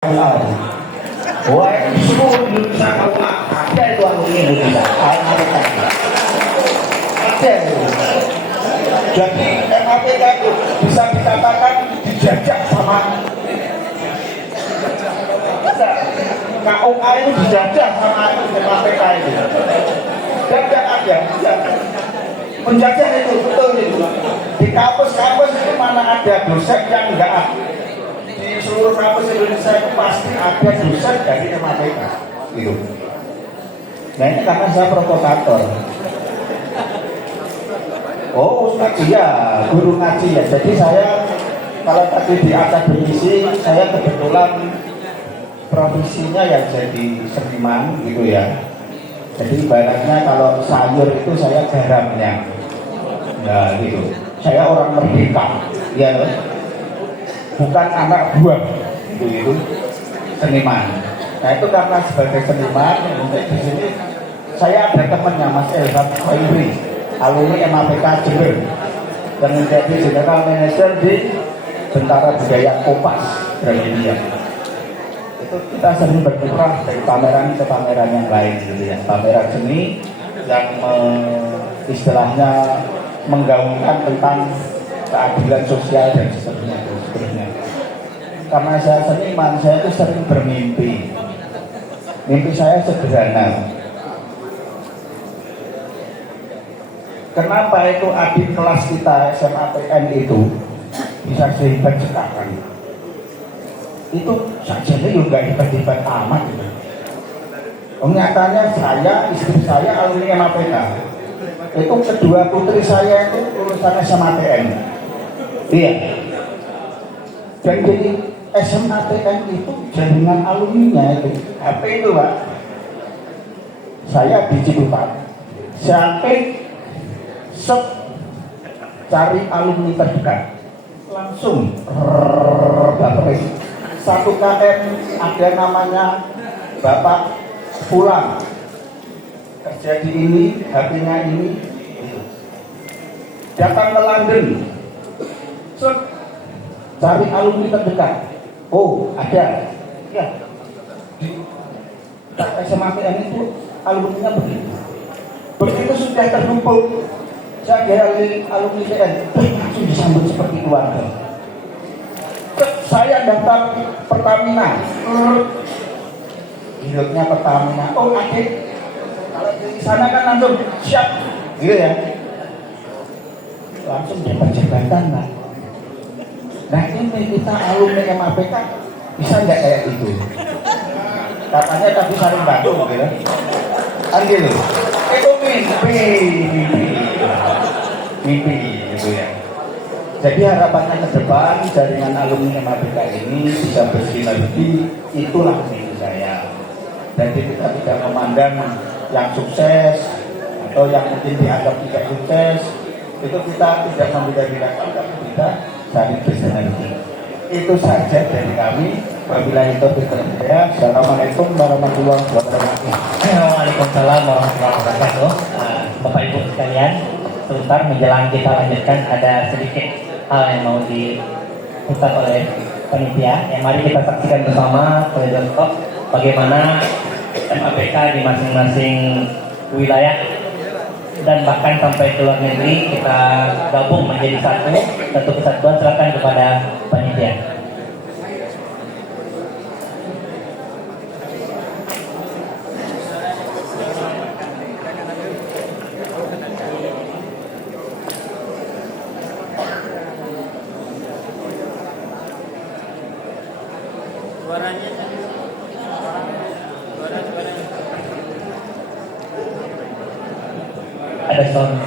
Wah, seluruh Indonesia kalau ada itu alumni Indonesia, ada. Jadi MAPK itu bisa dikatakan dijajah sama KUA itu dijajah sama MAPK itu. Dan tidak ada, penjajah itu betul itu. Di kampus-kampus itu mana ada dosen yang enggak. Di seluruh kampus Indonesia itu pasti ada dosen dari MAPK gitu. Nah ini karena saya provokator. Oh ngaji ya, guru ngaji ya. Jadi saya kalau tadi di akademisi saya kebetulan profesinya yang jadi seniman gitu ya. Jadi ibaratnya kalau sayur itu saya garamnya. Nah gitu. Saya orang merdeka, ya bukan anak buah itu seniman. Nah itu karena sebagai seniman untuk di sini saya ada temannya Mas Elham Khairi, alumni MAPK Jember yang menjadi General Manager di Bentara Budaya Kopas Gramedia. Itu kita sering berkiprah dari pameran ke pameran yang lain gitu ya, pameran seni yang istilahnya menggaungkan tentang keadilan sosial dan seterusnya. Karena saya seniman, saya itu sering bermimpi. Mimpi saya sederhana. Kenapa itu adik kelas kita SMAPN itu bisa sehebat sekarang? Itu sajanya juga hebat-hebat amat gitu. Nyatanya saya, istri saya alumni MAPK. Itu kedua putri saya itu lulusan SMAPN. Iya. Dan jadi SMAPN itu jaringan alumninya itu HP itu Pak. Saya di Ciputat. Saya cari alumni terdekat. Langsung baterai 1 KM ada namanya Bapak Pulang. Kerja di ini, HP-nya ini. Datang ke London. Cari alumni terdekat. Oh, ada. Ya. Di SMAPN itu alumninya begitu. Begitu sudah terkumpul, saya dari alumni TN, langsung disambut seperti keluarga. Saya daftar Pertamina. Hidupnya Pertamina. Oh, adik. Kalau di sana kan langsung siap. Gitu ya. Langsung dapat jabatan lah. Nah ini kita alumni MAPK bisa nggak kayak itu? Katanya tapi saling bantu gitu. Kan gitu. Itu mimpi gitu ya. Jadi harapannya ke depan jaringan alumni MAPK ini bisa bersinergi, itulah mimpi saya. Jadi kita tidak memandang yang sukses atau yang mungkin dianggap tidak sukses, itu kita tidak membeda-bedakan, tapi kita saling bersinergi. Itu saja dari kami. Wabillahi taufiq wal hidayah. Assalamualaikum warahmatullahi wabarakatuh. Waalaikumsalam warahmatullahi wabarakatuh. Bapak Ibu sekalian, sebentar menjelang kita lanjutkan ada sedikit hal yang mau diputar oleh panitia. Mari kita saksikan bersama kaleidoskop bagaimana MAPK di masing-masing wilayah dan bahkan sampai ke luar negeri kita gabung menjadi satu kesatuan. Silakan kepada panitia. Ada sound.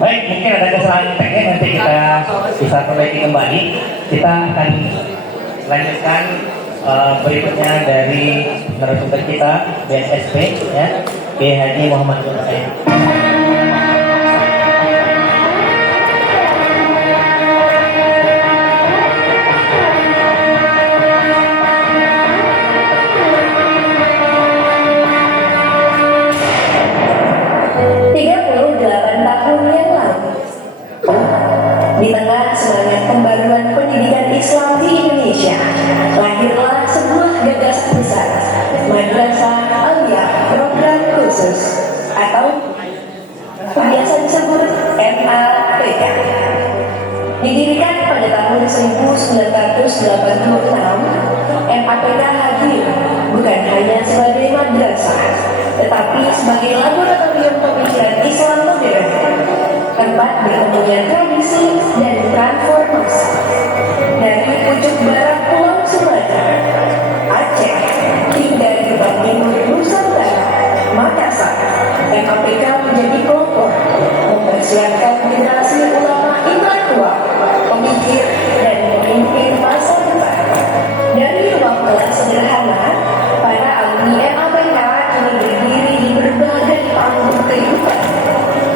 Baik, mungkin ada kesalahan teknis, nanti kita bisa perbaiki kembali. Kita akan lanjutkan berikutnya dari narasumber kita BSSP, ya, Kiai Haji Muhammad Nur Said. Di tengah semangat pembaruan pendidikan Islam di Indonesia, lahirlah sebuah gagasan besar, Madrasah Aliyah Program Khusus atau biasa disebut MAPK. Didirikan pada tahun 1986, MAPK hadir bukan hanya sebagai madrasah, tetapi sebagai laboratorium pemikiran Islam modern, tempat bertemunya tradisi dan transformasi. Dari ujung barat Pulau Sumatera, Aceh, hingga di timur Nusantara, Makassar, MAPK menjadi kelompok mempersiapkan generasi ulama intelektual, pemikir, dan pemimpin masa depan. Dari ruang kelas sederhana, para alumni MAPK kini berdiri di berbagai panggung kehidupan,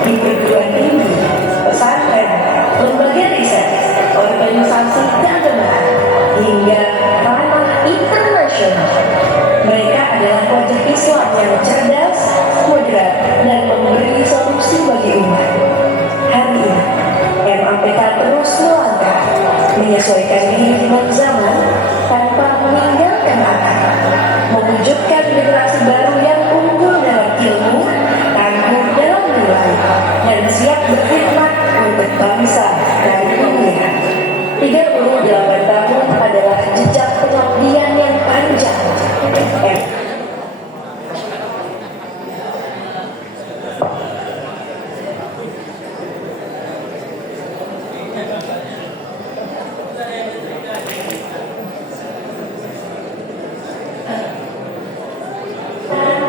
di perguruan tinggi, pesantren, lembaga riset, organisasi keagamaan, hingga ranah internasional. Mereka adalah wajah Islam yang cerdas, moderat, dan memberi solusi bagi umat. Hari ini, MAPK terus melangkah, menyesuaikan diri dengan zaman tanpa meninggalkan akar, mewujudkan generasi baru yang unggul dalam ilmu, tangguh dalam nilai, dan siap berkhidmat untuk bangsa dan dunia. 38 tahun adalah jejak pengabdian yang panjang.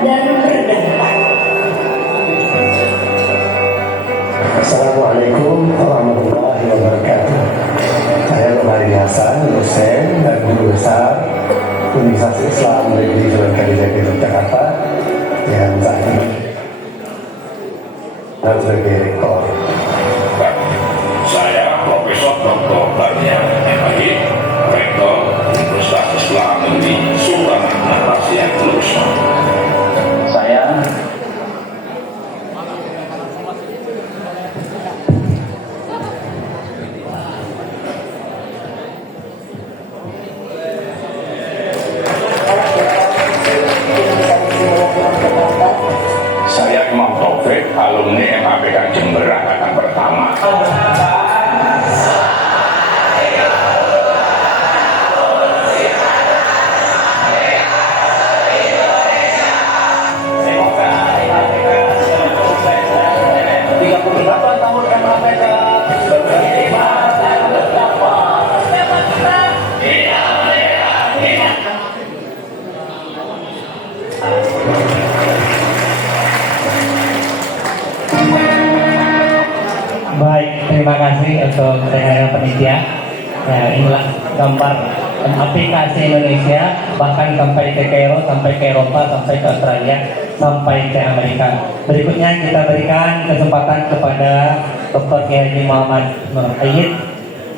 Dan berdampak. Assalamualaikum warahmatullahi wabarakatuh. Saya Romari Hasan, dosen dan guru besar Universitas Islam Negeri Sunan Kalijaga Yogyakarta yang saat ini dan sebagai rektor. Saya Profesor Dr. Bania M.Adi, Rektor Universitas Islam Negeri Sunan Kalijaga Yogyakarta. Saya Saya Imam Taufik, alumni MAPK Jember angkatan pertama. Baik, terima kasih untuk rekan-rekan panitia. Ya, inilah gambar aplikasi Indonesia, bahkan sampai ke Kairo, sampai ke Eropa, sampai ke Australia, sampai ke Amerika. Berikutnya kita berikan kesempatan kepada Dr. Kiai Haji Muhammad Nur Said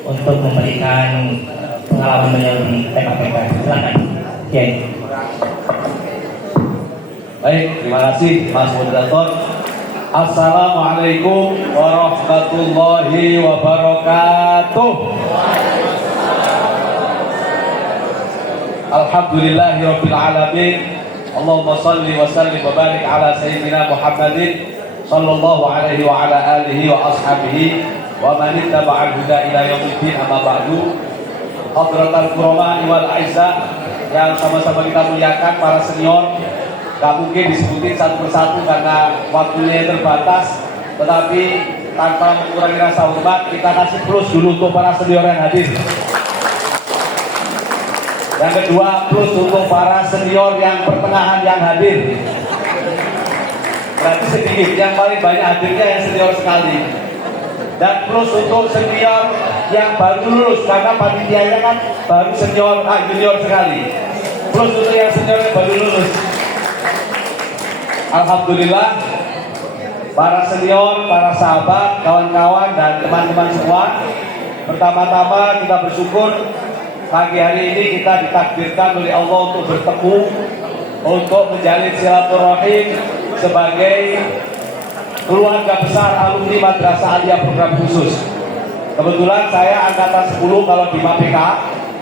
untuk memberikan pengalaman beliau di MAPK. Silakan, Kiai. Baik, terima kasih Mas Moderator. Assalamualaikum warahmatullahi wabarakatuh. Alhamdulillahirabbil alamin. Allahumma shalli wa sallim wa barik ala sayyidina Muhammadin sallallahu alaihi wa ala alihi wa ashabihi wa man ittaba'al huda ila yaumiddin, amma ba'du. Hadratal kurama wal aizza yang sama-sama kita muliakan, para senior. Gak mungkin disebutin satu persatu karena waktunya terbatas, tetapi tanpa mengurangi rasa hormat, kita kasih plus dulu untuk para senior yang hadir. Yang kedua, plus untuk para senior yang pertengahan yang hadir. Berarti sedikit, yang paling banyak hadirnya yang senior sekali. Dan plus untuk senior yang baru lulus, karena panitianya kan baru senior, junior sekali. Plus untuk yang senior yang baru lulus. Alhamdulillah, para senior, para sahabat, kawan-kawan, dan teman-teman semua, pertama-tama kita bersyukur pagi hari ini kita ditakdirkan oleh Allah untuk bertemu, untuk menjalin silaturahim sebagai keluarga besar alumni Madrasah Aliyah program khusus. Kebetulan saya angkatan 10 kalau di MAPK,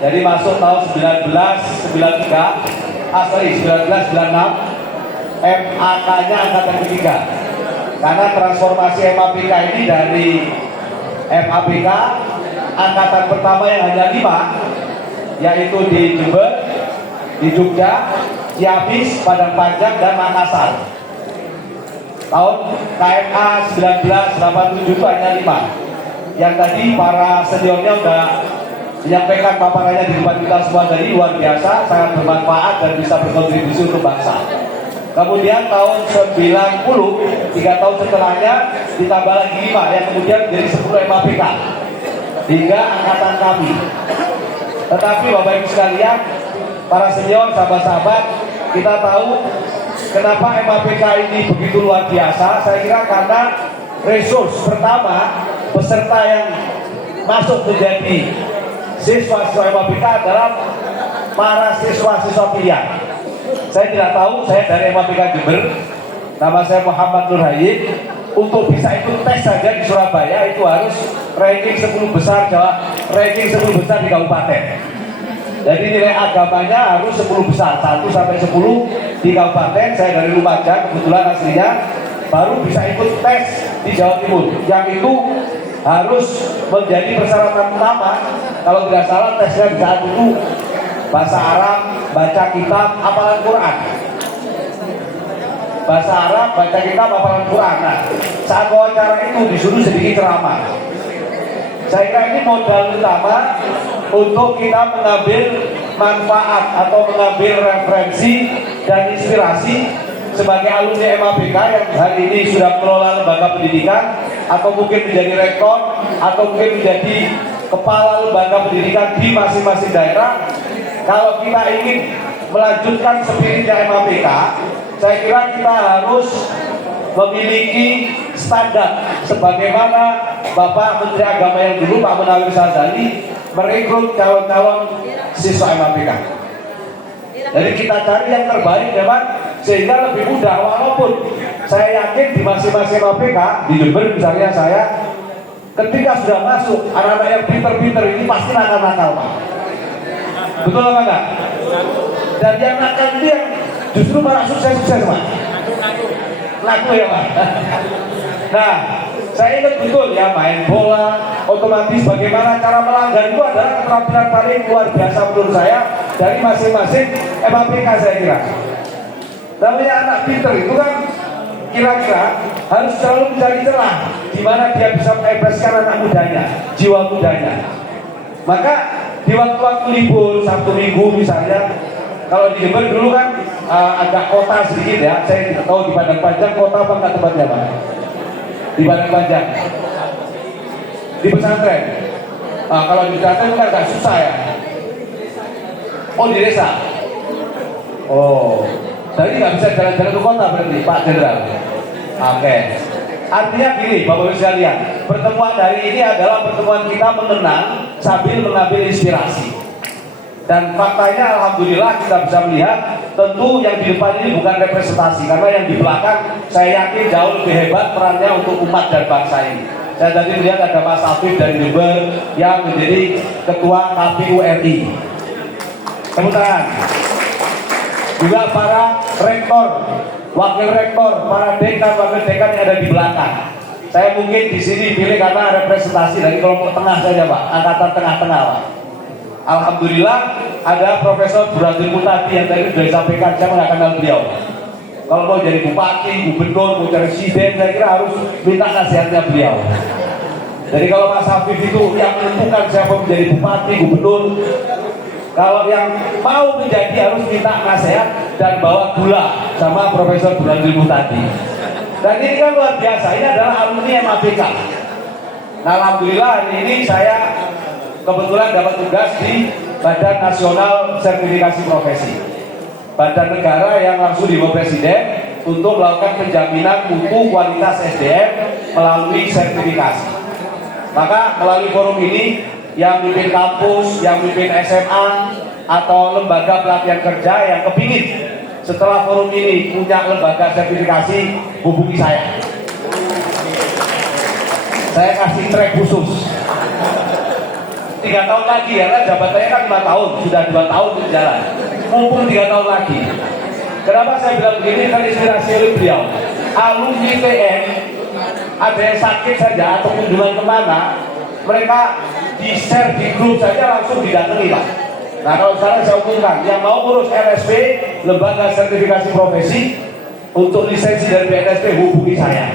jadi masuk tahun 1993, 1996, MAK-nya angkatan ketiga. Karena transformasi MAPK ini dari MAPK angkatan pertama yang hanya 5, yaitu di Jember, di Jogja, Ciamis, Padang Panjang, dan Makassar. Tahun KMA 1987 itu hanya 5. Yang tadi para seniornya sudah menyampaikan paparannya di depan kita semua tadi, luar biasa, sangat bermanfaat dan bisa berkontribusi untuk bangsa. Kemudian tahun 90, 3 tahun setelahnya ditambah lagi 5, yang kemudian menjadi 10 MAPK hingga angkatan kami. Tetapi Bapak Ibu sekalian, para senior, sahabat-sahabat, kita tahu kenapa MAPK ini begitu luar biasa. Saya kira karena resource pertama, peserta yang masuk menjadi siswa-siswa MAPK adalah para siswa-siswa pilihan. Saya tidak tahu, saya dari MAPK Jember, nama saya Muhammad Nur Hayy. Untuk bisa ikut tes saja di Surabaya itu harus ranking 10 besar ranking 10 besar di kabupaten. Jadi nilai agamanya harus 10 besar, 1 sampai 10 di kabupaten. Saya dari Lumajang, kebetulan aslinya, baru bisa ikut tes di Jawa Timur. Yang itu harus menjadi persyaratan utama. Kalau tidak salah tesnya di saat itu bahasa Arab, baca kitab, hafalan Quran. Bahasa Arab, baca kitab, hafalan Quran. Nah, saat wawancara itu disuruh sedikit ceramah. Saya kira ini modal utama untuk kita mengambil manfaat atau mengambil referensi dan inspirasi sebagai alumni MAPK yang hari ini sudah mengelola lembaga pendidikan, atau mungkin menjadi rektor, atau mungkin menjadi kepala lembaga pendidikan di masing-masing daerah. Kalau kita ingin melanjutkan spiritnya MAPK, saya kira kita harus memiliki standar sebagaimana Bapak Menteri Agama yang dulu, Pak Munawir Sazali, merekrut calon-calon siswa MAPK. Jadi kita cari yang terbaik memang, sehingga lebih mudah. Walaupun saya yakin di masing-masing MAPK, di Jember misalnya saya, ketika sudah masuk, anak-anak yang pinter-pinter ini pasti nakal-nakal, Pak. Betul apa enggak? Dan yang nakal ini yang justru malah sukses-sukses, Pak. Laku ya, Pak. Nah, saya ingat betul ya, main bola, otomatis bagaimana cara melanggar itu adalah keterampilan paling luar biasa menurut saya dari masing-masing MAPK, saya kira. Namanya anak pinter itu kan kira-kira harus selalu mencari celah di mana dia bisa mengekspresikan anak mudanya, jiwa mudanya. Maka di waktu-waktu libur, Sabtu Minggu misalnya, kalau di Jember dulu kan agak kota sedikit ya, saya tidak tahu di Padang Panjang kota apa enggak tempatnya, Pak? Di Padang Panjang, di pesantren. Kalau di pesantren kan agak susah ya. Oh, di desa. Oh, jadi nggak bisa jalan-jalan ke kota berarti, Pak Jenderal. Oke. Artinya gini, Bapak Ibu sekalian, pertemuan hari ini adalah pertemuan kita mengenang sambil mengambil inspirasi. Dan faktanya alhamdulillah kita bisa melihat, tentu yang di depan ini bukan representasi, karena yang di belakang saya yakin jauh lebih hebat perannya untuk umat dan bangsa ini. Saya tadi melihat ada Mas Afif dari Jember yang menjadi ketua KPU RI. Tepuk tangan. Juga para rektor, wakil rektor, para dekan, wakil dekan yang ada di belakang. Saya mungkin di sini pilih karena representasi dari kelompok tengah saja, Pak, angkatan tengah-tengah, Pak. Alhamdulillah ada Profesor Buradil Mutadi yang tadi sudah disampaikan, saya nggak kenal beliau. Kalau mau jadi bupati, gubernur, mau jadi presiden, saya kira harus minta nasihatnya beliau. Jadi kalau Mas Habib itu yang menentukan siapa menjadi bupati, gubernur, kalau yang mau menjadi harus minta nasihat dan bawa gula sama Profesor Burhanuddin Muhtadi. Dan ini kan luar biasa, ini adalah alumni MAPK. Nah, alhamdulillah hari ini saya kebetulan dapat tugas di Badan Nasional Sertifikasi Profesi, badan negara yang langsung di bawah Presiden untuk melakukan penjaminan mutu kualitas SDM melalui sertifikasi. Maka melalui forum ini, yang mimpin kampus, yang mimpin SMA atau lembaga pelatihan kerja yang kepingin setelah forum ini punya lembaga sertifikasi, hubungi saya. Saya kasih track khusus 3 tahun lagi ya, kan jabatannya kan 5 tahun, sudah 2 tahun berjalan, mumpung 3 tahun lagi. Kenapa saya bilang begini? Terinspirasi oleh beliau. Alumni TN ada yang sakit saja atau kunjungan kemana, mereka di share di grup saja langsung didatangi Pak. Nah, kalau sekarang saya umumkan, yang mau urus LSP, lembaga sertifikasi profesi, untuk lisensi dari BNSP hubungi saya.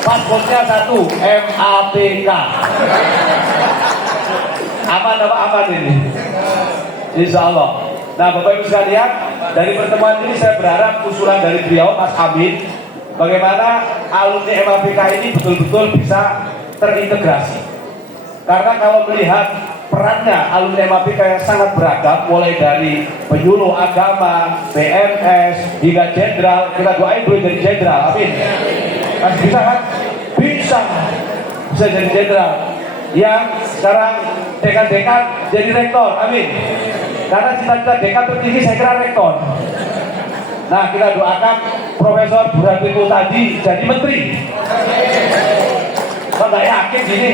Paspornya 1, MAPK. Aman apa aman ini? Insya Allah. Nah, Bapak Ibu sekalian, dari pertemuan ini saya berharap usulan dari beliau, Mas Amin, bagaimana alumni MAPK ini betul-betul bisa terintegrasi. Karena kalau melihat perannya alumni MAPK yang sangat beragam, mulai dari penyuluh agama, PNS, hingga jenderal, kita doain dulu jadi jenderal, amin. Masih bisa kan? Bisa jadi jenderal. Yang sekarang dekan-dekan jadi rektor, amin. Karena cita-cita dekan tertinggi saya kira rektor. Nah, kita doakan Profesor Burhanuddin Muhtadi jadi menteri. Kok nggak yakin gini?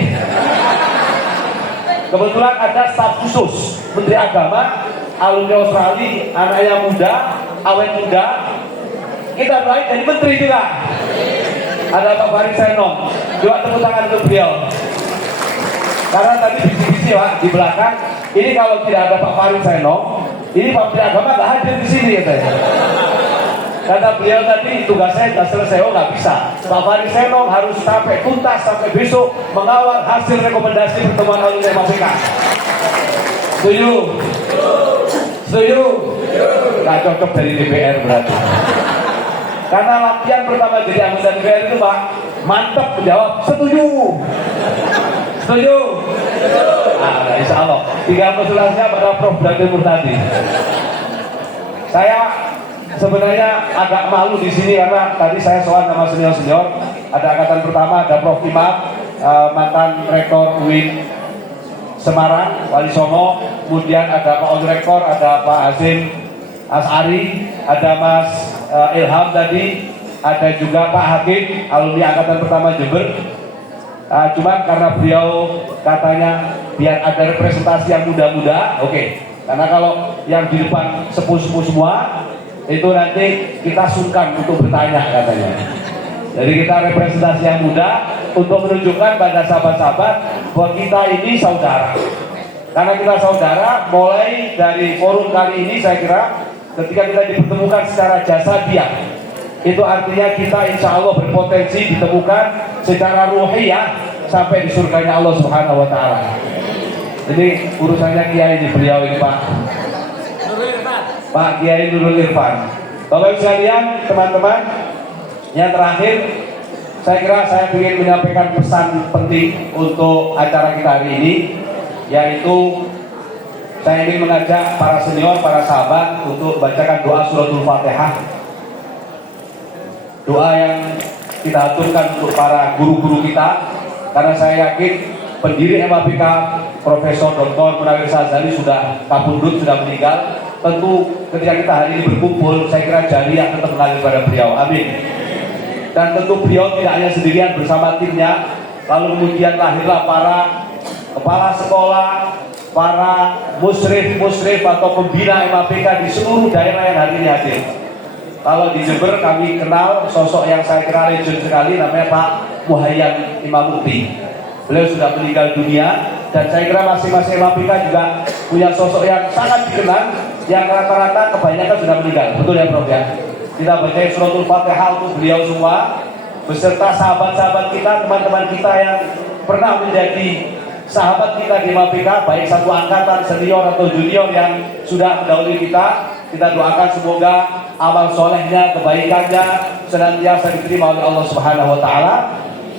Kebetulan ada staf khusus Menteri Agama, alumni Australia, anaknya muda, awet muda. Kita doain jadi menteri juga. Ada Pak Farid Senong, juga tepuk tangan untuk beliau. Karena tadi bisik-bisik Pak di belakang, ini kalau tidak ada Pak Farid Senong, ini Pak Menteri Agama nggak hadir di sini katanya. Kata beliau tadi tugasnya sudah selesai, oh nggak bisa. Pak Farid Senong harus sampai tuntas sampai besok mengawal hasil rekomendasi pertemuan alumni MAPK. Setuju? Setuju? Nggak cocok dari DPR berarti. Karena latihan pertama jadi anggota DPR itu Pak, mantap menjawab setuju. Setuju? Nah, insya Allah. Tinggal konsultasinya pada Prof. Burhanuddin Muhtadi. Saya sebenarnya agak malu di sini karena tadi saya soal sama senior-senior. Ada angkatan pertama, ada Prof. Imam, mantan rektor UIN Semarang, Wali Songo. Kemudian ada Pak Wakil Rektor, ada Pak Hazim As'ari, ada Mas Ilham tadi, ada juga Pak Hakim, alumni angkatan pertama Jember. Cuma karena beliau katanya biar ada representasi yang muda-muda, oke. Karena kalau yang di depan sepuh-sepuh semua, itu nanti kita sungkan untuk bertanya katanya. Jadi kita representasi yang muda untuk menunjukkan pada sahabat-sahabat bahwa kita ini saudara. Karena kita saudara, mulai dari forum kali ini saya kira ketika kita dipertemukan secara jasadiah, itu artinya kita insya Allah berpotensi ditemukan secara ruhiyah sampai di surganya Allah Subhanahu Wa Taala. Jadi urusannya Kiai di beliau ini Pak Kiai Nurul Irfan. Bapak Ibu sekalian, teman-teman, yang terakhir, saya kira saya ingin menyampaikan pesan penting untuk acara kita hari ini, yaitu saya ingin mengajak para senior, para sahabat untuk bacakan doa suratul Fatihah. Doa yang kita aturkan untuk para guru-guru kita, karena saya yakin pendiri MAPK Profesor Dr. Munawir Sazali sudah kabundut, sudah meninggal. Tentu ketika kita hari ini berkumpul, saya kira jariah tetap mengalir pada beliau. Amin. Dan tentu beliau tidak hanya sendirian bersama timnya. Lalu kemudian lahirlah para kepala sekolah, para musrif atau pembina MAPK di seluruh daerah yang hari ini hadir. Kalau di Jember kami kenal sosok yang saya kira legend sekali, namanya Pak Muhayyan Imam Mukti. Beliau sudah meninggal dunia dan saya kira masing-masing MAPK juga punya sosok yang sangat dikenal yang rata-rata kebanyakan sudah meninggal, betul ya Prof ya? Kita baca suratul Fatihah untuk beliau semua, beserta sahabat-sahabat kita, teman-teman kita yang pernah menjadi sahabat kita di MAPK, baik satu angkatan, senior atau junior yang sudah mendahului kita. Kita doakan semoga amal solehnya, kebaikannya senantiasa diterima oleh Allah Subhanahu Wa Taala,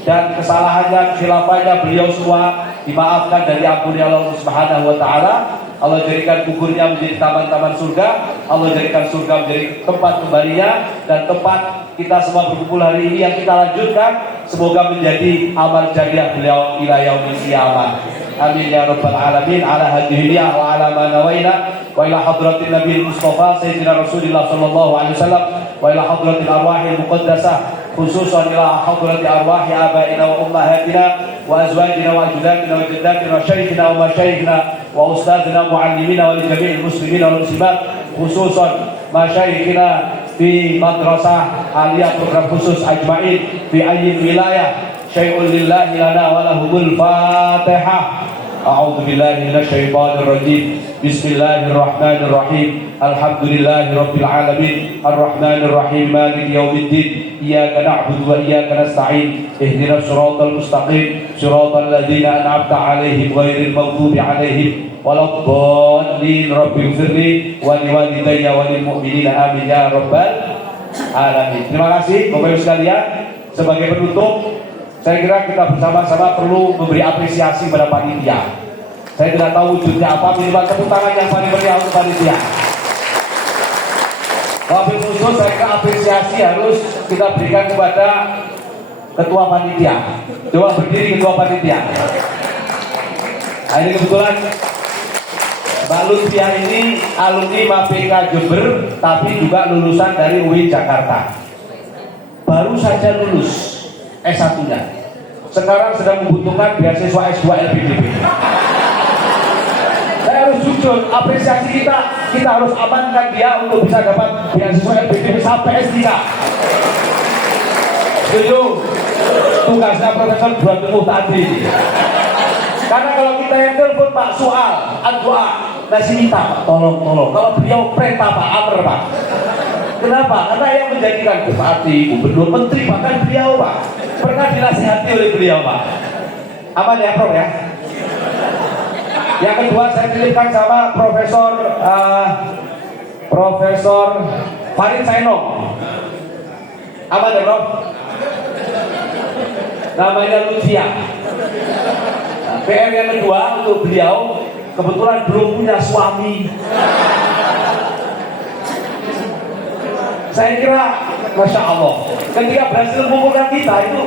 dan kesalahannya, khilafahnya beliau semua dimaafkan dan diampuni Allah Subhanahu Wa Taala. Allah jadikan kuburnya menjadi taman-taman surga, Allah jadikan surga menjadi tempat kembalinya, dan tempat kita semua berkumpul hari ini yang kita lanjutkan semoga menjadi amal jariah beliau ila yaumil qiyamah. Amin ya rabbal alamin. Ala hadhihi wa ala ma nawaina wa ila hadratin nabiyil mustafa sayyidina rasulillah sallallahu alaihi wasallam wa ila hadratil arwahil muqaddasah, khususan ila hadrati arwahi abaina wa ummahatina wa azwajina wa ajdatina wa jaddatina wa syaikhina wa masyayikhina wa ustadzina muallimina wa li jami'il muslimina wal muslimat, khususan masyayikhina fi madrasah aliyah program khusus ajma'in fi ayyi wilayah. Syai'un lillahi lana wa lahumul fatihah. A'udzu billahi minasyaitonir rajim. Bismillahirrahmanirrahim. Alhamdulillahi rabbil alamin. Arrahmanir rahim. Maliki yaumiddin. Iyyaka na'budu wa iyyaka nasta'in. Ihdinas siratal mustaqim. Siratal ladzina an'amta 'alaihim ghairil maghdubi 'alaihim waladdallin. Rabbighfirli wa liwalidayya wa lil mu'minina amin ya rabbal alamin. Terima kasih Bapak Ibu sekalian. Sebagai penutup, saya kira kita bersama-sama perlu memberi apresiasi pada panitia. Saya tidak tahu wujudnya apa, minimal tepuk tangan yang paling meriah untuk panitia. Wabil khusus saya kira apresiasi harus kita berikan kepada ketua panitia. Coba berdiri ketua panitia. Nah, ini kebetulan Mbak Lutfia ini alumni MAPK Jember, tapi juga lulusan dari UI Jakarta. Baru saja lulus S1-nya. Sekarang sedang membutuhkan beasiswa S2 LPDP. Saya harus jujur, apresiasi kita harus amankan dia untuk bisa dapat beasiswa LPDP sampai S3. Setuju? Tugasnya Profesor buat temu tadi. Karena kalau kita yang telepon Pak soal, doa, nasi minta Pak, tolong. Kalau beliau perintah Pak, amr Pak. Kenapa? Karena yang menjadikan bupati, gubernur, menteri, bahkan beliau Pak pernah dinasihati oleh beliau Pak. Aman ya Prof ya? Yang kedua saya titipkan sama Profesor Farid Sainong. Aman ya Prof? Namanya Lutfia. PR yang kedua untuk beliau, kebetulan belum punya suami. Saya kira, Masya Allah, ketika berhasil mengumpulkan kita itu,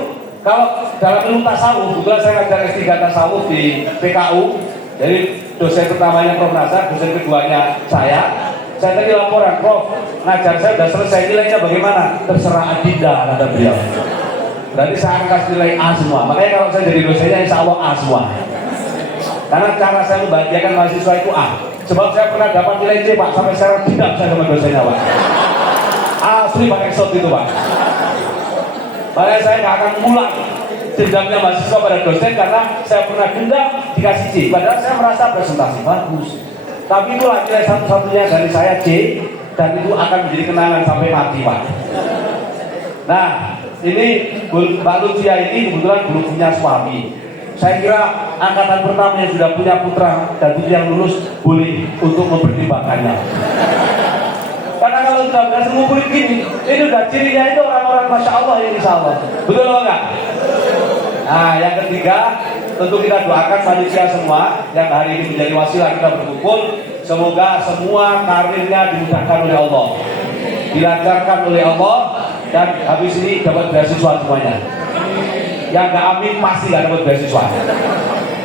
kalau dalam ilmu tasawuf, kebetulan saya ngajar S3 tasawuf di PKU, jadi dosen pertamanya Prof Nazar, dosen keduanya saya tadi laporan, Prof, ngajar saya sudah selesai, nilainya bagaimana? Terserah Adinda, kata beliau. Berarti saya akan kasih nilai A semua, makanya kalau saya jadi dosennya insya Allah A semua. Karena cara saya membahagiakan mahasiswa itu A. Sebab saya pernah dapat nilai C Pak, sampai sekarang tidak saya sama dosennya Pak. Asli pakai shot itu Pak. Makanya saya nggak akan mulai dendamnya mahasiswa pada dosen karena saya pernah dendam dikasih C. Padahal saya merasa presentasi bagus. Tapi itulah nilai satu-satunya dari saya C, dan itu akan menjadi kenangan sampai mati Pak. Nah, ini Mbak Lutfia ini kebetulan belum punya suami. Saya kira angkatan pertama yang sudah punya putra dan putri yang lulus boleh untuk mempertimbangkannya. Karena kalau sudah berhasil ngumpulin gini, ini udah cirinya itu orang-orang Masya Allah ini insya Allah. Betul atau enggak? Nah, yang ketiga, tentu kita doakan panitia semua yang hari ini menjadi wasilah kita berkumpul. Semoga semua karirnya dimudahkan oleh Allah, dilancarkan oleh Allah, dan habis ini dapat beasiswa semuanya. Yang nggak amin pasti nggak dapat beasiswa.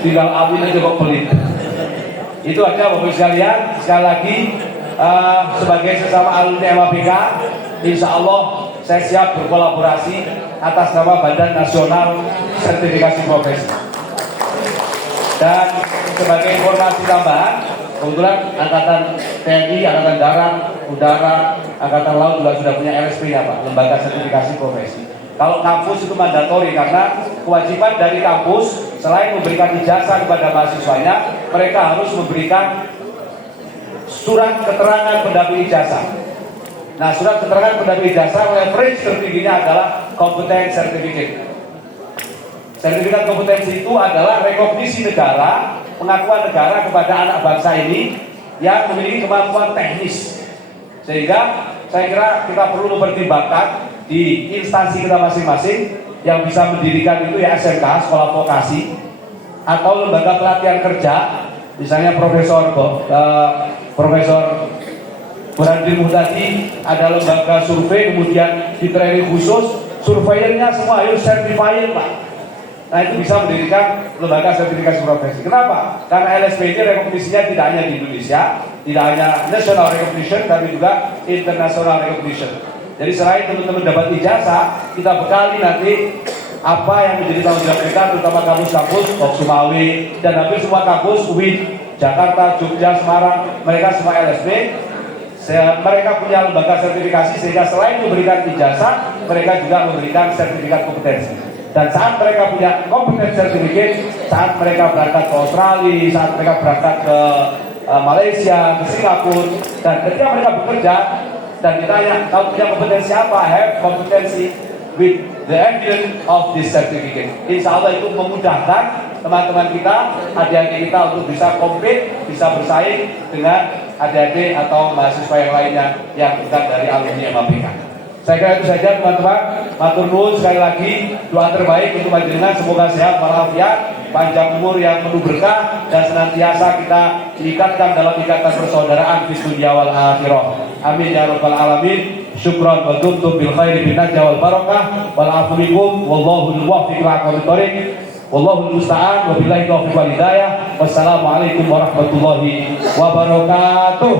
Tinggal amin aja kok pelit. Itu aja Bapak sekalian. Sekali lagi, sebagai sesama alumni MAPK, insya Allah saya siap berkolaborasi atas nama Badan Nasional Sertifikasi Profesi. Dan sebagai informasi tambahan, kebetulan Angkatan TNI, Angkatan Darat, Udara, Angkatan Laut juga sudah punya LSP-nya Pak, Lembaga Sertifikasi Profesi. Kalau kampus itu mandatori karena kewajiban dari kampus selain memberikan ijazah kepada mahasiswanya, mereka harus memberikan surat keterangan pendamping ijazah. Nah, surat keterangan pendamping ijazah leverage tertingginya adalah Competency Certificate. Sertifikat kompetensi itu adalah rekognisi negara, pengakuan negara kepada anak bangsa ini yang memiliki kemampuan teknis. Sehingga saya kira kita perlu mempertimbangkan di instansi kita masing-masing yang bisa mendirikan itu ya SMK, sekolah vokasi, atau lembaga pelatihan kerja, misalnya Profesor Burhanuddin Muhtadi ada lembaga survei, kemudian di training khusus, surveyornya semua harus certified Pak. Nah itu bisa mendirikan lembaga sertifikasi profesi. Kenapa? Karena LSP ini rekognisinya tidak hanya di Indonesia, tidak hanya national recognition, tapi juga international recognition. Jadi selain teman-teman dapat ijazah, kita bekali nanti apa yang menjadi tanggung jawab kita, terutama kampus-kampus, Sumawi, dan hampir semua kampus, UIN, Jakarta, Jogja, Semarang, mereka semua LSP. Mereka punya lembaga sertifikasi sehingga selain memberikan ijazah, mereka juga memberikan sertifikat kompetensi. Dan saat mereka punya kompetensi sertifikat, saat mereka berangkat ke Australia, saat mereka berangkat ke Malaysia, ke Singapura, dan ketika mereka bekerja dan ditanya, kamu punya kompetensi apa? Have kompetensi with the evidence of this certificate. Insya Allah itu memudahkan teman-teman kita, adik-adik kita untuk bisa compete, bisa bersaing dengan adik-adik atau mahasiswa yang lainnya yang bukan dari alumni MAPK. Saya kira itu saja teman-teman. Matur nuwun sekali lagi, doa terbaik untuk panjenengan, semoga sehat walafiat, panjang umur yang penuh berkah, dan senantiasa kita diikatkan dalam ikatan persaudaraan di dunia wal akhirah. Amin ya rabbal alamin. Syukran wa tuntum bil khairi bin najwa wal barakah wal afu minkum wallahu al-muwaffiq ila aqwamit thoriq. Wallahu musta'an wa billahi taufiq wal hidayah. Wassalamualaikum warahmatullahi wabarakatuh.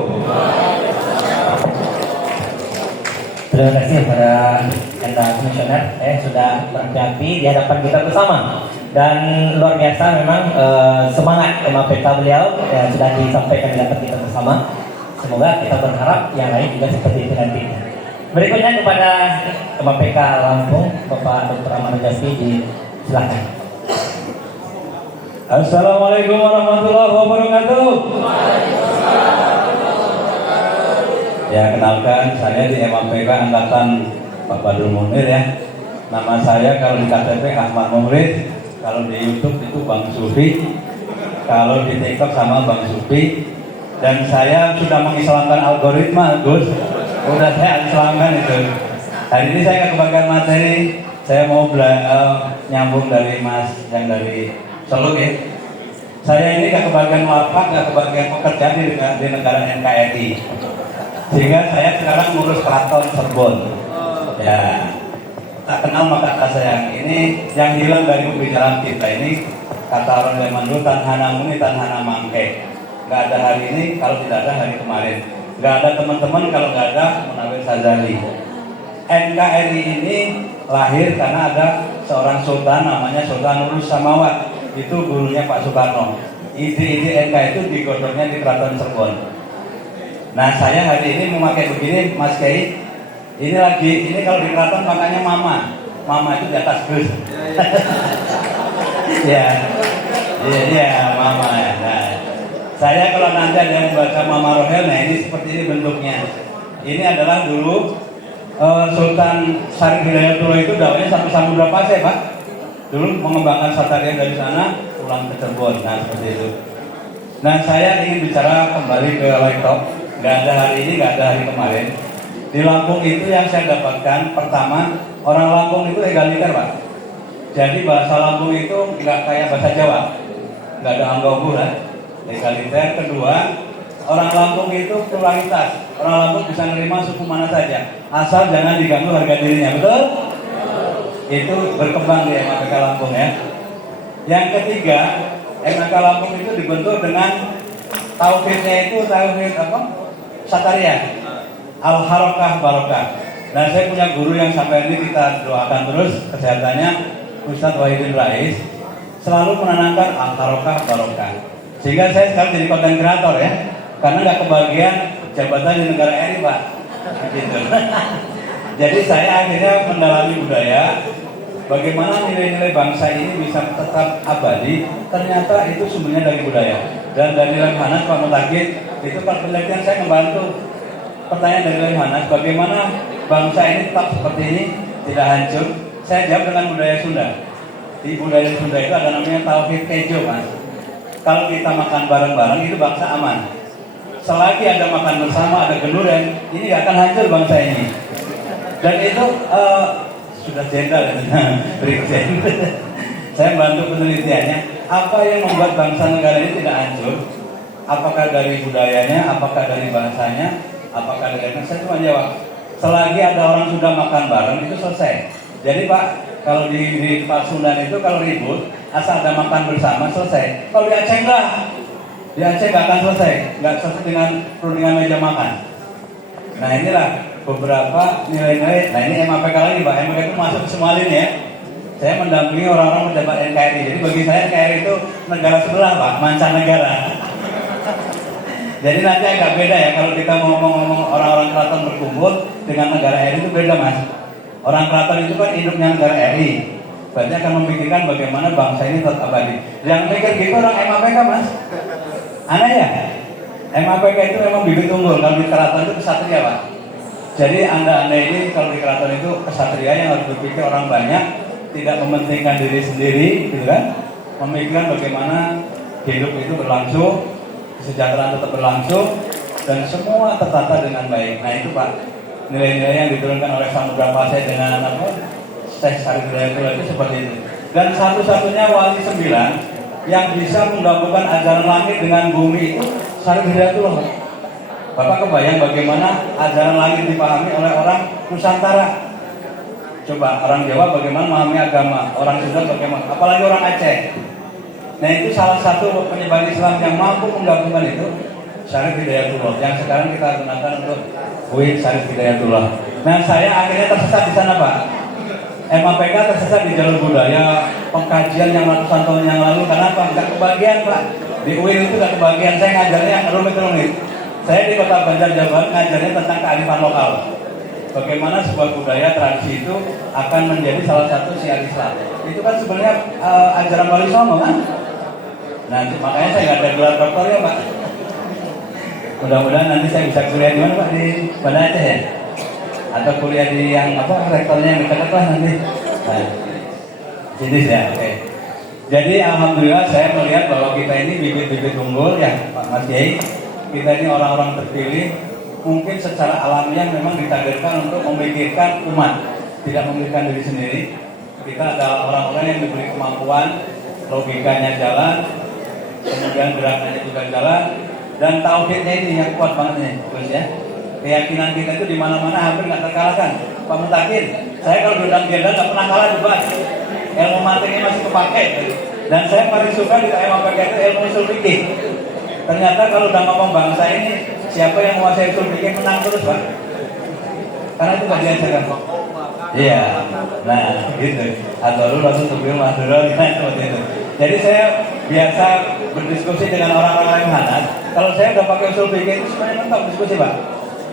Terima kasih kepada Anda komisioner sudah berapi-api di hadapan kita bersama, dan luar biasa memang semangat MAPK beliau sudah disampaikan di hadapan kita bersama. Semoga kita berharap yang lain juga seperti itu nanti. Berikutnya kepada MAPK Lampung, Bapak Dr. Ahmad Jasmi, silakan. Assalamualaikum warahmatullahi wabarakatuh. Ya, kenalkan, saya di MAPK Angkatan Pak Badrul Munir ya. Nama saya kalau di KTP Ahmad Mumrid, kalau di YouTube itu Bang Sufi, kalau di TikTok sama Bang Sufi. Dan saya sudah mengislamkan algoritma, Gus. Udah saya islamkan itu. Hari ini saya kebagian materi, saya mau nyambung dari Mas yang dari Solo ya. Saya ini gak kebagian wafat, gak kebagian pekerjaan di negara NKRI. Sehingga saya sekarang ngurus keraton Cirebon. Ya, tak kenal maka kata saya ini yang hilang dari pembicaraan kita ini kata orang zaman dulu tanhana muni tanhana mangke. Gak ada hari ini kalau tidak ada hari kemarin. Gak ada teman-teman kalau gak ada Munawir Sazali. NKRI ini lahir karena ada seorang sultan namanya Sultan Nurus Samawat. Itu gurunya Pak Soekarno. Ide-ide NKRI itu digodoknya di keraton Cirebon. Nah, saya hari ini memakai begini, Mas Kiai. Ini kalau di keraton makanya mama. Mama itu di atas bus. Iya, mama. Nah, saya kalau nanti ada yang membaca Mama Rohel, nah ini seperti ini bentuknya. Ini adalah dulu Sultan Syarif Hidayatullah itu dakwahnya sampai Samudra Pasai, Pak. Dulu mengembangkan Satria dari sana, pulang ke Cirebon. Nah, seperti itu. Nah, saya ingin bicara kembali ke laptop. Gak ada hari ini, gak ada hari kemarin. Di Lampung itu yang saya dapatkan, pertama, orang Lampung itu egaliter, Pak. Jadi bahasa Lampung itu gak kayak bahasa Jawa, gak ada anggaubura, egaliter. Kedua, orang Lampung itu pluralitas. Orang Lampung bisa menerima suku mana saja, asal jangan diganggu harga dirinya, betul? Itu berkembang di MAPK Lampung ya. Yang ketiga, MAPK Lampung itu dibentuk dengan tauhidnya itu tauhid apa? Sataria, Al-Harokah Barokah. Dan saya punya guru yang sampai ini kita doakan terus kesehatannya, Ustadz Wahidin Rais, selalu menanamkan Al-Harokah Barokah. Sehingga saya sekarang jadi konten kreator ya, karena nggak kebagian jabatan di negara ini, Pak. Gitu. Jadi saya akhirnya mendalami budaya, bagaimana nilai-nilai bangsa ini bisa tetap abadi. Ternyata itu sumbernya dari budaya. Dan dari Lemhanas Pak Mutakid Itu kalau penelitian saya membantu. Pertanyaan dari Lemhanas, bagaimana bangsa ini tetap seperti ini, tidak hancur? Saya jawab dengan budaya Sunda. Di budaya Sunda itu ada namanya tauhid kejo, Mas. Kalau kita makan bareng-bareng itu bangsa aman. Selagi ada makan bersama, ada geluren, ini gak akan hancur bangsa ini. Dan itu sudah jenderal, berikutnya. Saya bantu penelitiannya. Apa yang membuat bangsa negara ini tidak hancur? Apakah dari budayanya, apakah dari bahasanya, apakah dari... Saya cuma jawab, selagi ada orang sudah makan bareng itu selesai. Jadi Pak, kalau di Pasundan itu kalau ribut, asal ada makan bersama selesai. Kalau di Aceh enggak, di Aceh nggak akan selesai, nggak selesai dengan perundingan meja makan. Nah inilah beberapa nilai-nilai. Nah ini MAPK lagi Pak, MAPK itu masuk ke semua lini ya. Saya mendampingi orang-orang pejabat NKRI. Jadi bagi saya NKRI itu negara sebelah Pak, mancanegara. Jadi nanti agak beda ya kalau kita ngomong-ngomong orang-orang keraton berkumpul dengan negara RI itu beda Mas. Orang keraton itu kan induknya negara RI. Berarti akan memikirkan bagaimana bangsa ini tetap abadi. Yang mikir gitu orang MAPK Mas. Aneh ya? MAPK itu memang bibit unggul. Kalau di keraton itu kesatria Pak. Jadi anda ini kalau di keraton itu kesatria yang harus berpikir orang banyak, tidak mementingkan diri sendiri, gitu kan? Memikirkan bagaimana hidup itu berlangsung, kesejahteraan tetap berlangsung, dan semua tertata dengan baik. Nah itu Pak, nilai-nilai yang diturunkan oleh Samudra Pasai dengan apa? Syekh Syarif Hidayatullah itu seperti itu. Dan satu-satunya wali 9 yang bisa menggabungkan ajaran langit dengan bumi itu Syarif Hidayatullah. Bapak kebayang bagaimana ajaran langit dipahami oleh orang Nusantara? Coba orang Jawa bagaimana memahami agama, orang Sunda bagaimana, apalagi orang Aceh. Nah itu salah satu penyebar Islam yang mampu menggabungkan itu Syarif Hidayatullah yang sekarang kita gunakan untuk UIN Syarif Hidayatullah. Nah saya akhirnya tersesat di sana Pak. MAPK tersesat di jalur budaya pengkajian yang ratusan tahun yang lalu. Kenapa? Nggak kebagian Pak. Di UIN itu nggak kebagian. Saya ngajarnya rumit-rumit. Saya di Kota Banjar Jawa Barat ngajarnya tentang kearifan lokal. Bagaimana sebuah budaya tradisi itu akan menjadi salah satu syiar Islam. Itu kan sebenarnya ajaran Wali Songo kan. Nah makanya saya nggak ada gelar doktor ya Pak. Mudah-mudahan nanti saya bisa kuliah di mana Pak, di Banda Aceh ya? Atau kuliah di yang apa rektornya yang dekat lah nanti. Nah, ini ya, oke. Jadi alhamdulillah saya melihat bahwa kita ini bibit-bibit unggul ya Pak Mas Yai. Kita ini orang-orang terpilih, mungkin secara alamiah memang ditakdirkan untuk memikirkan umat, tidak memikirkan diri sendiri. Kita adalah orang-orang yang diberi kemampuan, logikanya jalan, kemudian gerakannya juga jalan, dan tauhidnya ini yang kuat banget nih, terus ya. Keyakinan kita itu di mana-mana hampir nggak terkalahkan. Pak Mutakin, saya kalau duduk jenderal nggak pernah kalah debat. Ilmu mantiknya masih kepake. Dan saya paling suka di MAPK itu ilmu usul fikih. Ternyata kalau udah ngomong bangsa ini, siapa yang menguasai usul fikih menang terus Pak. Karena itu nggak diajarkan kok. Iya, nah gitu. Atau lu langsung tubil madura seperti itu. Jadi saya biasa berdiskusi dengan orang-orang Lemhanas. Kalau saya udah pakai usul fikih itu sebenarnya mentok diskusi Pak.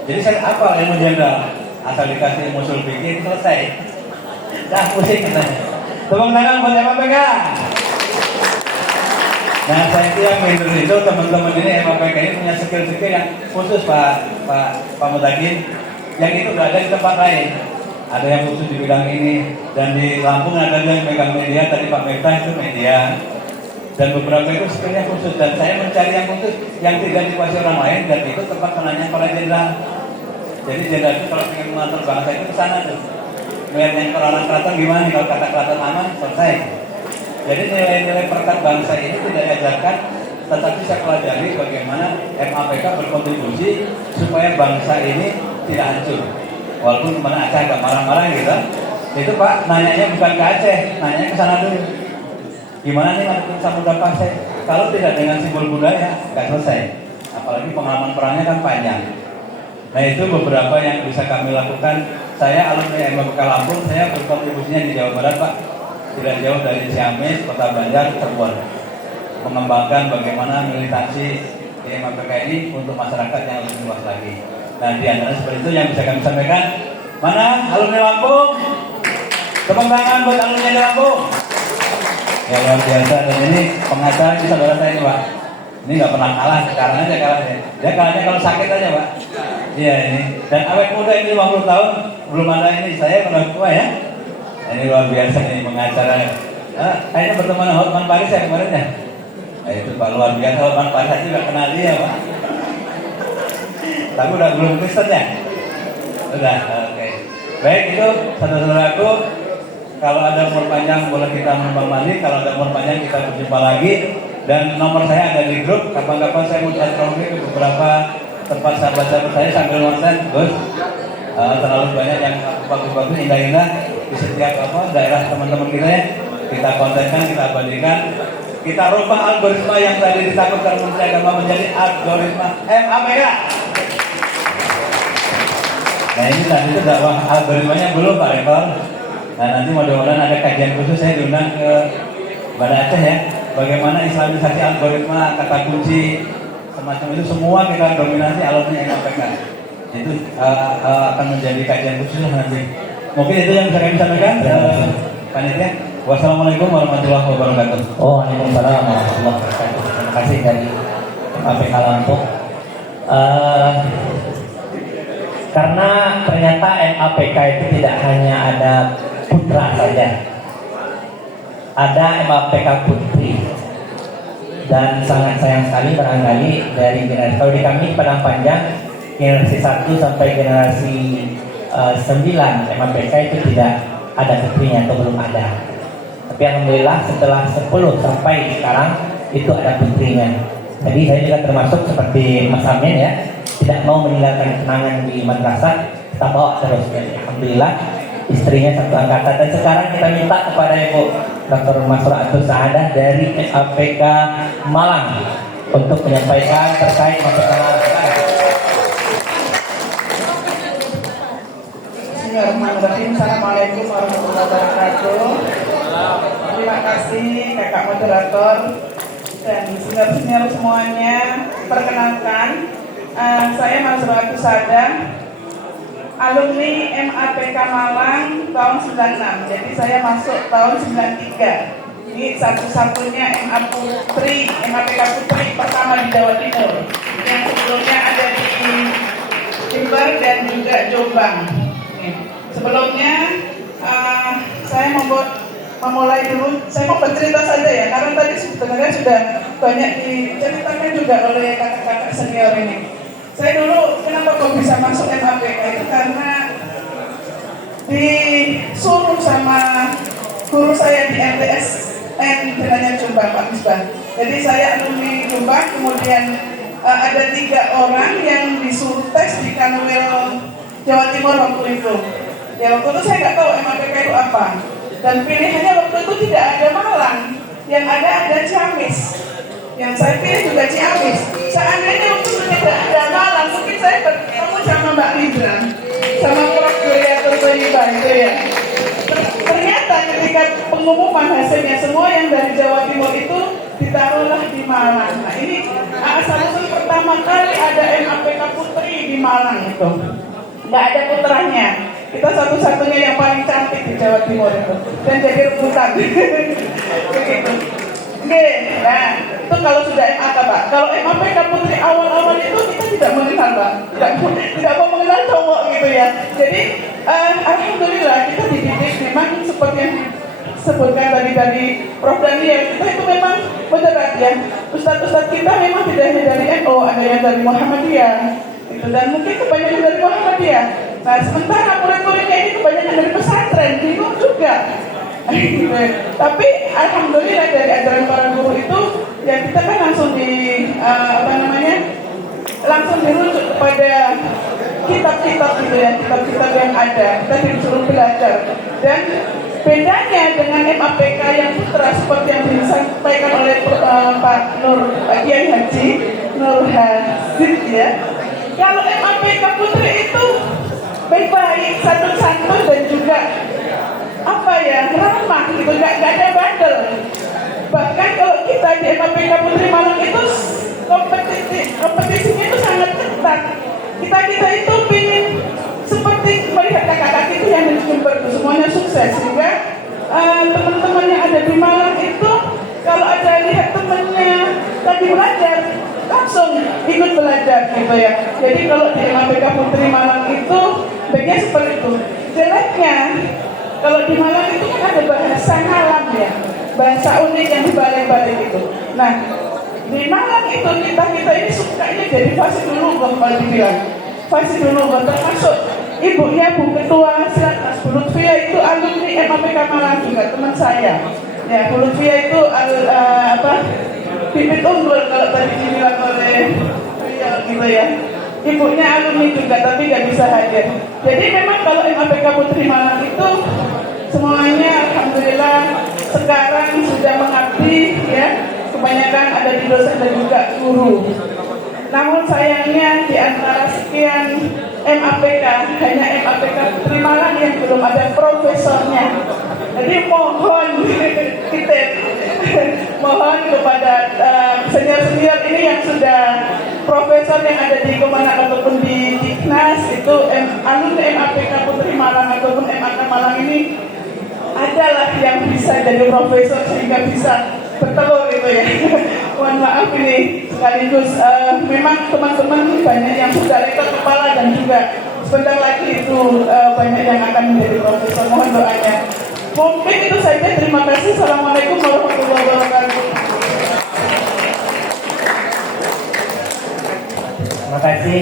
Jadi saya apa ilmu jenderal? Asal dikasih ilmu usul fikih itu selesai. Dah pusing katanya. Tepuk tangan buat MAPK. Nah saya kira minder itu teman-teman ini MAPK ini punya skill-skill yang khusus Pak Mutakin, yang itu berada di tempat lain. Ada yang khusus di bidang ini, dan di Lampung ada yang megang media, tadi Pak Meta itu media, dan beberapa itu skillnya khusus. Dan saya mencari yang khusus yang tidak dikuasai orang lain, dan itu tempat penanya para jenderal. Jadi jenderal itu kalau ingin mengatur bangsa itu ke sana tuh. Melihat yang orang keraton gimana, kalau kata keraton aman selesai. Jadi nilai-nilai perekat bangsa ini tidak diajarkan, tetapi saya pelajari bagaimana MAPK berkontribusi supaya bangsa ini tidak hancur. Walaupun kemana Aceh agak marah-marah gitu. Itu Pak, nanyanya bukan ke Aceh, nanyanya ke sana dulu. Gimana nih ngadepin Samudra Pasai? Kalau tidak dengan simbol budaya, nggak selesai. Apalagi pengalaman perangnya kan panjang. Nah itu beberapa yang bisa kami lakukan. Saya alumni MAPK Lampung, saya berkontribusinya di Jawa Barat Pak. Tidak jauh dari Ciamis, Kota Banjar, Cirebon. Mengembangkan bagaimana militansi di MAPK ini untuk masyarakat yang lebih luas lagi. Nah di antara seperti itu yang bisa kami sampaikan. Mana alumni Lampung? Tepuk tangan buat alumni Lampung. Ya luar biasa, dan ini pengacara ini saudara saya ini Pak. Ini nggak pernah kalah, sekarang aja kalahnya. Dia kalahnya kalau sakit aja Pak. Iya ini. Dan awet muda ini 50 tahun belum ada ini, saya udah tua ya. Ini luar biasa nih pengacara. Kayaknya berteman dengan Hotman Paris ya kemarin ya. Nah, itu Pak luar biasa, Hotman Paris aja nggak kenal dia Pak. Tapi udah belum Kristen ya? Udah, oke. Baik itu saudara-saudaraku. Kalau ada umur panjang boleh kita menyumbang mandi. Kalau ada umur panjang kita berjumpa lagi. Dan nomor saya ada di grup. Kapan-kapan saya mau transfer ke beberapa tempat sahabat-sahabat saya sambil nonton. Gus, terlalu banyak yang bagus-bagus, indah-indah di setiap daerah teman-teman kita ya. Kita kontenkan, kita abadikan. Kita rubah algoritma yang tadi ditakutkan Menteri Agama menjadi algoritma MAPK. Nah ini tadi itu dakwah algoritmanya belum Pak Rektor. Nah nanti mudah-mudahan ada kajian khusus saya diundang ke Banda Aceh ya. Bagaimana islamisasi algoritma, kata kunci, semacam itu semua kita dominasi alumni MAPK. Itu akan menjadi kajian khusus nanti. Mungkin itu yang bisa kami sampaikan. Panitia. Wassalamualaikum warahmatullahi wabarakatuh. Waalaikumsalam warahmatullahi wabarakatuh. Terima kasih dari MAPK Lampung. Karena ternyata MAPK itu tidak hanya ada putra saja, ada MAPK putri. Dan sangat sayang sekali barangkali dari generasi, kalau di kami Padang Panjang generasi 1 sampai generasi 9 MAPK itu tidak ada putrinya atau belum ada. Tapi alhamdulillah setelah 10 sampai sekarang itu ada putrinya. Jadi saya juga termasuk seperti Mas Amin ya, tidak mau meninggalkan kenangan di madrasah, kita bawa terus. Alhamdulillah istrinya satu angkatan. Dan sekarang kita minta kepada Ibu Dr. Masroatul Saadah dari MAPK Malang untuk menyampaikan terkait MAPK Malang. Bismillahirrahmanirrahim. Assalamualaikum warahmatullahi wabarakatuh. Terima kasih kakak moderator dan senior-senior semuanya. Perkenalkan, saya Masroatul Saadah, alumni MAPK Malang tahun 96. Jadi saya masuk tahun 93. Ini satu-satunya MAPK Putri pertama di Jawa Timur. Yang sebelumnya ada di Jember dan juga Jombang. Sebelumnya saya memulai dulu, saya mau bercerita saja ya, karena tadi sebenarnya sudah banyak diceritakan juga oleh kakak-kakak senior ini. Saya dulu kenapa kok bisa masuk MAPK itu karena disuruh sama guru saya di MTSN Binanya Jombang, Pak Misbah. Jadi saya alumni Jombang, kemudian ada 3 orang yang disuruh tes di Kanwil Jawa Timur waktu itu. Ya waktu itu saya nggak tahu MAPK itu apa. Dan pilihannya waktu itu tidak ada Malang, yang ada Ciamis. Yang saya pilih juga Ciamis. Seandainya waktu itu tidak ada Malang, mungkin saya bertemu sama Mbak Libra, sama Prof. Gloria Turtoyiba itu ya. Ternyata ketika pengumuman hasilnya semua yang dari Jawa Timur itu ditaruhlah di Malang. Nah ini asal-usul pertama kali ada MAPK Putri di Malang itu. Nggak ada putranya. Kita satu-satunya yang paling cantik di Jawa Timur itu. Dan jadi rebutan. Begitu. Oke, nah itu kalau sudah MAK Pak. Kalau MAPK Putri awal-awal itu kita tidak mengenal Pak. Tidak mau mengenal cowok gitu ya. Jadi alhamdulillah kita dididik memang seperti yang sebutkan tadi dari Prof. Daniel, kita itu memang moderat ya. Ustadz-ustadz kita memang tidak hanya dari NU, ada yang dari Muhammadiyah. Gitu. Dan mungkin kebanyakan dari Muhammadiyah. Nah sementara murid-muridnya ini kebanyakan dari pesantren, bingung juga. Tapi alhamdulillah dari ajaran para guru itu ya kita kan langsung langsung dirujuk kepada kitab-kitab gitu ya, kitab-kitab yang ada, kita disuruh belajar. Dan bedanya dengan MAPK yang putra seperti yang disampaikan oleh Pak Kiai Haji Nur Hazid ya, kalau MAPK Putri itu baik-baik, santun-santun dan juga ramah gitu, nggak ada bandel. Bahkan kalau kita di MAPK Putri Malang itu kompetisinya itu sangat ketat. Kita itu ingin seperti melihat kakak-kakak itu yang di Jember itu semuanya sukses, sehingga teman-teman yang ada di Malang itu kalau ada lihat temannya tadi lagi belajar, langsung ikut belajar gitu ya. Jadi kalau di MAPK Putri Malang itu baiknya seperti itu. Jeleknya kalau di Malang itu kan ada bahasa ngalam ya, bahasa unik yang dibalik-balik itu. Nah, di Malang itu kita ini sukanya jadi fasih dulu kalau dibilang. Fasih dulu termasuk ibunya Bu Ketua Silatnas Bu Lutfia itu alumni MAPK Malang juga, teman saya. Ya, Bu Lutfia itu bibit unggul kalau tadi dibilang oleh beliau gitu ya. Ibunya alumni juga tapi nggak bisa hadir. Jadi memang kalau MAPK Putri Malang itu semuanya alhamdulillah sekarang sudah mengabdi ya. Kebanyakan ada di dosen dan juga guru. Namun sayangnya di antara sekian MAPK hanya MAPK Putri Malang yang belum ada profesornya. Jadi mohon kita mohon kepada senior-senior ini yang sudah profesor yang ada di Kemenak ataupun di Diknas itu alumni MAPK Putri Malang ataupun MAK Malang ini adalah yang bisa jadi profesor sehingga bisa bertelur gitu ya. Mohon maaf ini sekaligus memang teman-teman banyak yang sudah rektor kepala dan juga sebentar lagi itu banyak yang akan menjadi profesor. Mohon doanya. Mungkin itu saja. Terima kasih. Assalamualaikum warahmatullahi wabarakatuh. Terima kasih.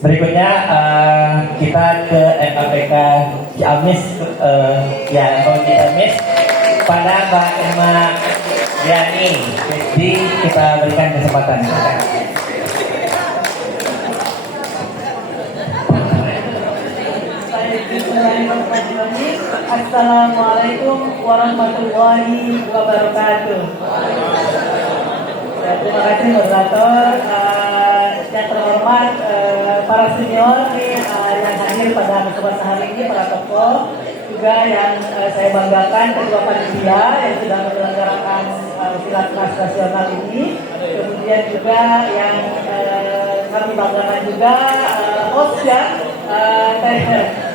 Berikutnya kita ke MAPK Ciamis ya kalau Ciamis pada Mbak Emma Yani. Jadi kita berikan kesempatan. Assalamualaikum warahmatullahi wabarakatuh. Terima kasih moderator. Yang terhormat para senior yang hadir pada kesempatan hari ini, para tokoh juga yang saya banggakan ketua panitia yang sudah menyelenggarakan Silatnas nasional ini, kemudian juga yang kami banggakan juga hostnya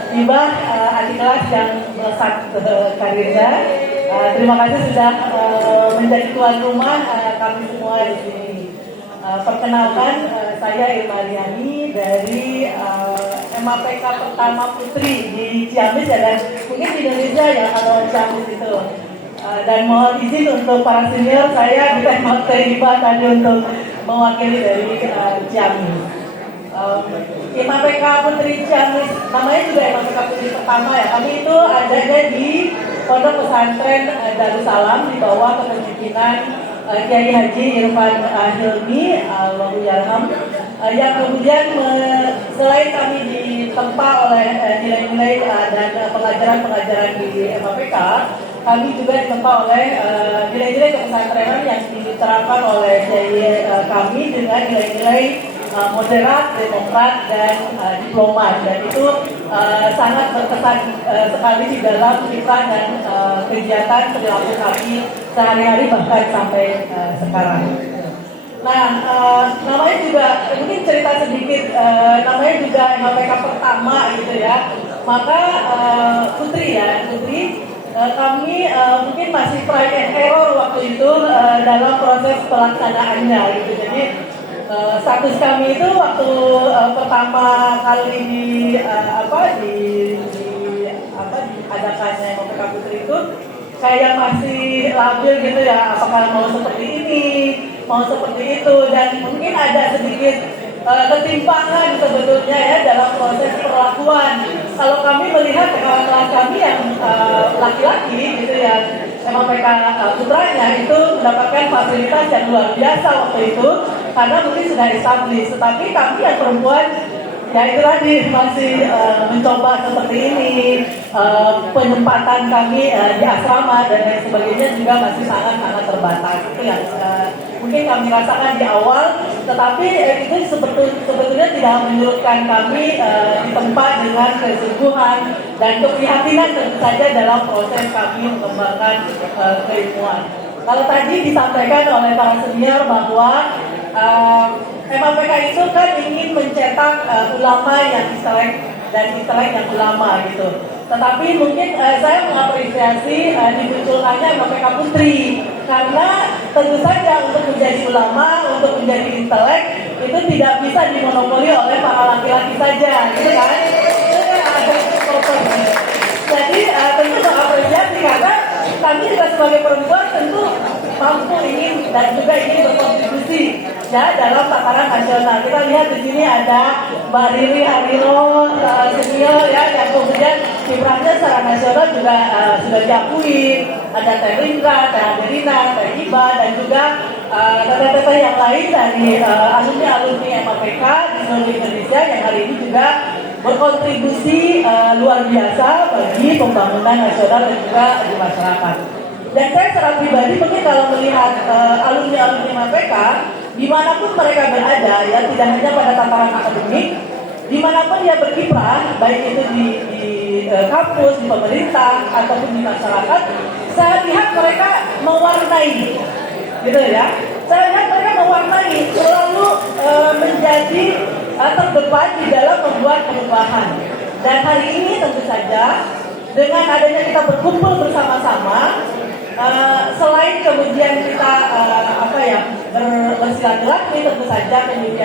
Ibah adik kelas yang melesat karirnya. Terima kasih sudah menjadi tuan rumah kami semua di sini. Perkenalkan, saya Irma Riani dari MAPK pertama Putri di Ciamis ya, dan mungkin di Indonesia ya kalau Ciamis itu. Dan mohon izin untuk para senior, saya bisa terlibat tadi untuk mewakili dari Ciamis. MAPK Putri Ciamis, namanya juga MAPK Putri pertama ya. Kami itu adanya di Pondok Pesantren Darussalam di bawah kepemimpinan Kiai Haji Irfan Hilmi Allahuyarham, yang kemudian selain kami ditempa oleh nilai-nilai dan pengajaran-pengajaran di MAPK, kami juga ditempa oleh nilai-nilai kepesantrenan yang diterapkan oleh Kiai kami dengan nilai-nilai moderat, demokrat, dan diplomat, dan itu sangat berkesan sekali di dalam kiprah dan kegiatan perilaku kami sehari-hari bahkan sampai sekarang. Nah, namanya juga mungkin cerita sedikit, namanya juga MAPK pertama gitu ya. Maka Putri kami mungkin masih try and error waktu itu dalam proses pelaksanaannya gitu. Jadi status kami itu waktu pertama kali diadakannya MAPK Putri itu kayak masih labil gitu ya, apakah mau seperti ini, mau seperti itu, dan mungkin ada sedikit ketimpangan sebetulnya ya dalam proses perlakuan. Kalau kami melihat kelas kami yang laki-laki gitu ya, MAPK putranya itu mendapatkan fasilitas yang luar biasa waktu itu karena mungkin sudah established, tetapi kami yang perempuan ya itu tadi masih mencoba seperti ini, penempatan kami di asrama dan lain sebagainya juga masih sangat-sangat terbatas. Itu yang mungkin kami rasakan di awal, tetapi itu sebetulnya tidak menyurutkan kami di tempat dengan kesungguhan dan keprihatinan tentu saja dalam proses kami mengembangkan keilmuan. Kalau tadi disampaikan oleh para senior bahwa MAPK itu kan ingin mencetak ulama yang intelek dan intelek yang ulama gitu. Tetapi mungkin saya mengapresiasi dimunculkannya MAPK Putri, karena tentu saja untuk menjadi ulama, untuk menjadi intelek itu tidak bisa dimonopoli oleh para laki-laki saja, gitu kan? Jadi tentu mengapresiasi karena kami juga sebagai perempuan tentu mampu ingin dan juga ingin berkontribusi ya dalam tataran nasional. Kita lihat di sini ada Mbak Riri Harino senior ya, yang kemudian kiprahnya secara nasional juga sudah diakui. Ada Teh Rindra, Teh Adelina, Teh Iba, dan juga teteh-teteh yang lain dari alumni MAPK di seluruh Indonesia yang hari ini juga berkontribusi luar biasa bagi pembangunan nasional dan juga di masyarakat. Dan saya secara pribadi mungkin kalau melihat alumni-alumni MAPK, dimanapun mereka berada, ya tidak hanya pada tataran akademik, dimanapun dia berkiprah, baik itu di kampus, di pemerintah, ataupun di masyarakat, saya lihat mereka mewarnai, gitu ya. Saya lihat mereka mewarnai, selalu menjadi terdepan di dalam membuat perubahan. Dan hari ini tentu saja dengan adanya kita berkumpul bersama-sama, selain kemudian kita bersilaturahmi, tentu saja kemudian